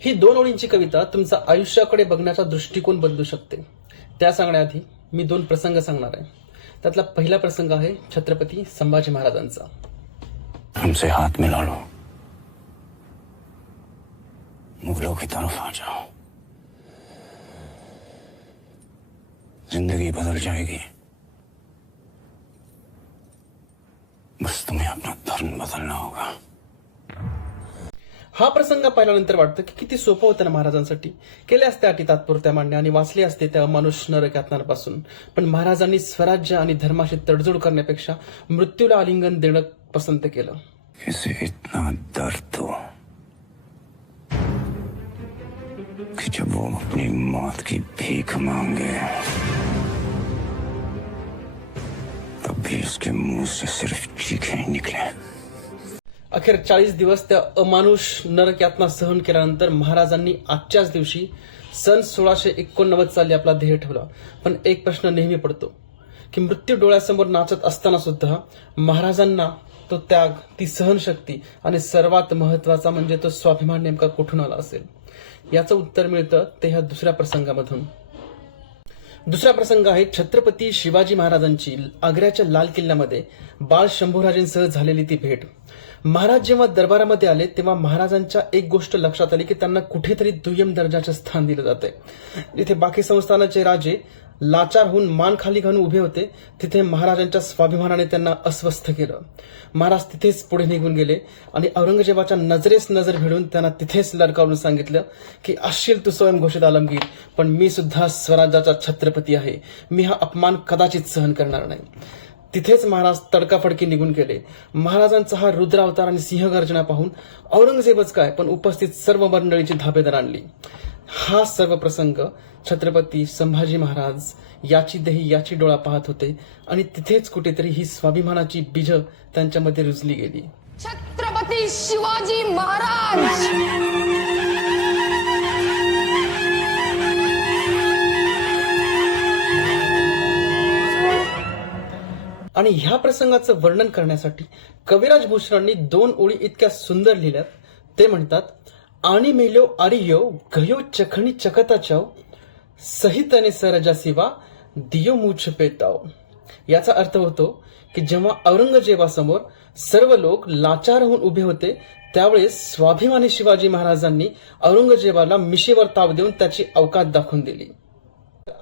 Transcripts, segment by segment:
ही 2 ओळींची कविता तुमचा आयुष्याकडे बघण्याचा दृष्टिकोन बदलू शकते. त्या सांगण्याआधी मी 2 प्रसंग सांगणार आहे. त्यातला पहिला प्रसंग आहे छत्रपती संभाजी महाराजांचा. हमसे हाथ मिला लो, मुगलों की तरफ आ जाओ, जिंदगी बदल जाएगी. बस तुम्हें अपना धर्म बदलना होगा. हा प्रसंग पाहिल्यानंतर वाटतं की किती सोपं होतं ना महाराजांसाठी. केल्या असत्या अटी तात्पुरत्या मांडण्या आणि वाचले असते त्या मानुष नरक यातनांपासून. पण महाराजांनी स्वराज्य आणि धर्माशी तडजोड करण्यापेक्षा मृत्यूला आलिंगन देणं पसंत केलं. इसे इतना दर्द हो कि जब वो अपनी मौत की भीख मांगे तब भी उसके मुंह से सिर्फ चीखें ही निकले. अखेर 40 दिवस त्या अमानुष नरक यातना सहन केल्यानंतर महाराजांनी आजच्याच दिवशी सन 1689 साली आपला ध्येय ठेवला. पण एक प्रश्न नेहमी पडतो की मृत्यू डोळ्यासमोर नाचत असताना सुद्धा महाराजांना तो त्याग, ती सहनशक्ती आणि सर्वात महत्वाचा म्हणजे तो स्वाभिमान नेमका कुठून आला असेल. याचं उत्तर मिळतं ते ह्या दुसऱ्या प्रसंगामधून. दुसरा प्रसंग आहे छत्रपती शिवाजी महाराजांची आग्र्याच्या लाल किल्ल्यामध्ये बाळ शंभूराजेंसह झालेली ती भेट. महाराज जेव्हा दरबारामध्ये आले तेव्हा महाराजांच्या एक गोष्ट लक्षात आली की त्यांना कुठेतरी दुय्यम दर्जाचे स्थान दिलं जाते. जिथे बाकी संस्थानाचे राजे लाचार होऊन मान खाली घालून उभे होते तिथे महाराजांच्या स्वाभिमानाने त्यांना अस्वस्थ केलं. महाराज तिथेच पुढे निघून गेले आणि औरंगजेबाच्या नजरेस नजर भिडून त्यांना तिथेच लडकावून सांगितलं की असशील तू स्वयंघोषित आलमगीर, पण मी सुद्धा स्वराज्याचा छत्रपती आहे. मी हा अपमान कदाचित सहन करणार नाही. तिथेच महाराज तडकाफडकी निघून गेले. महाराजांचा हा रुद्रावतार आणि सिंहगर्जना पाहून औरंगजेबच काय पण उपस्थित सर्व मंडळीची धाबेदर आणली. हा सर्व प्रसंग छत्रपती संभाजी महाराज याची देही याची डोळा पाहत होते आणि तिथेच कुठेतरी ही स्वाभिमानाची बीज त्यांच्यामध्ये रुजली गेली. छत्रपती शिवाजी महाराज. आणि ह्या प्रसंगाचं वर्णन करण्यासाठी कविराज भूषणांनी 2 ओळी इतक्या सुंदर लिहिल्यात. ते म्हणतात, आणि मेल्यो आरियो गयो चखणी चकताचाव सहितने सरजा सिवा दियो मूछ पेताव. याचा अर्थ होतो की जेव्हा औरंगजेबासमोर सर्व लोक लाचार होऊन उभे होते त्यावेळेस स्वाभिमानी शिवाजी महाराजांनी औरंगजेबाला मिशेवर ताव देऊन त्याची अवकात दाखवून दिली.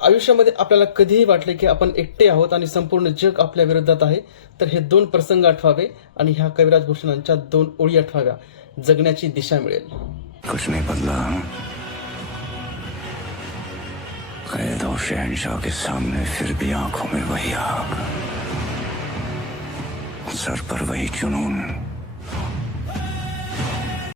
आयुष्यामध्ये आपल्याला कधीही वाटले की आपण एकटे आहोत आणि संपूर्ण जग आपल्या विरोधात आहे तर हे 2 प्रसंग आठवावे आणि ह्या कविराज भूषणांच्या 2 ओळी आठवाव्या. जगण्याची दिशा मिळेल. कुछ नहीं बदला. कैद और शहंशाह के सामने फिर भी आंखों में वही आग, सर पर वही जुनून,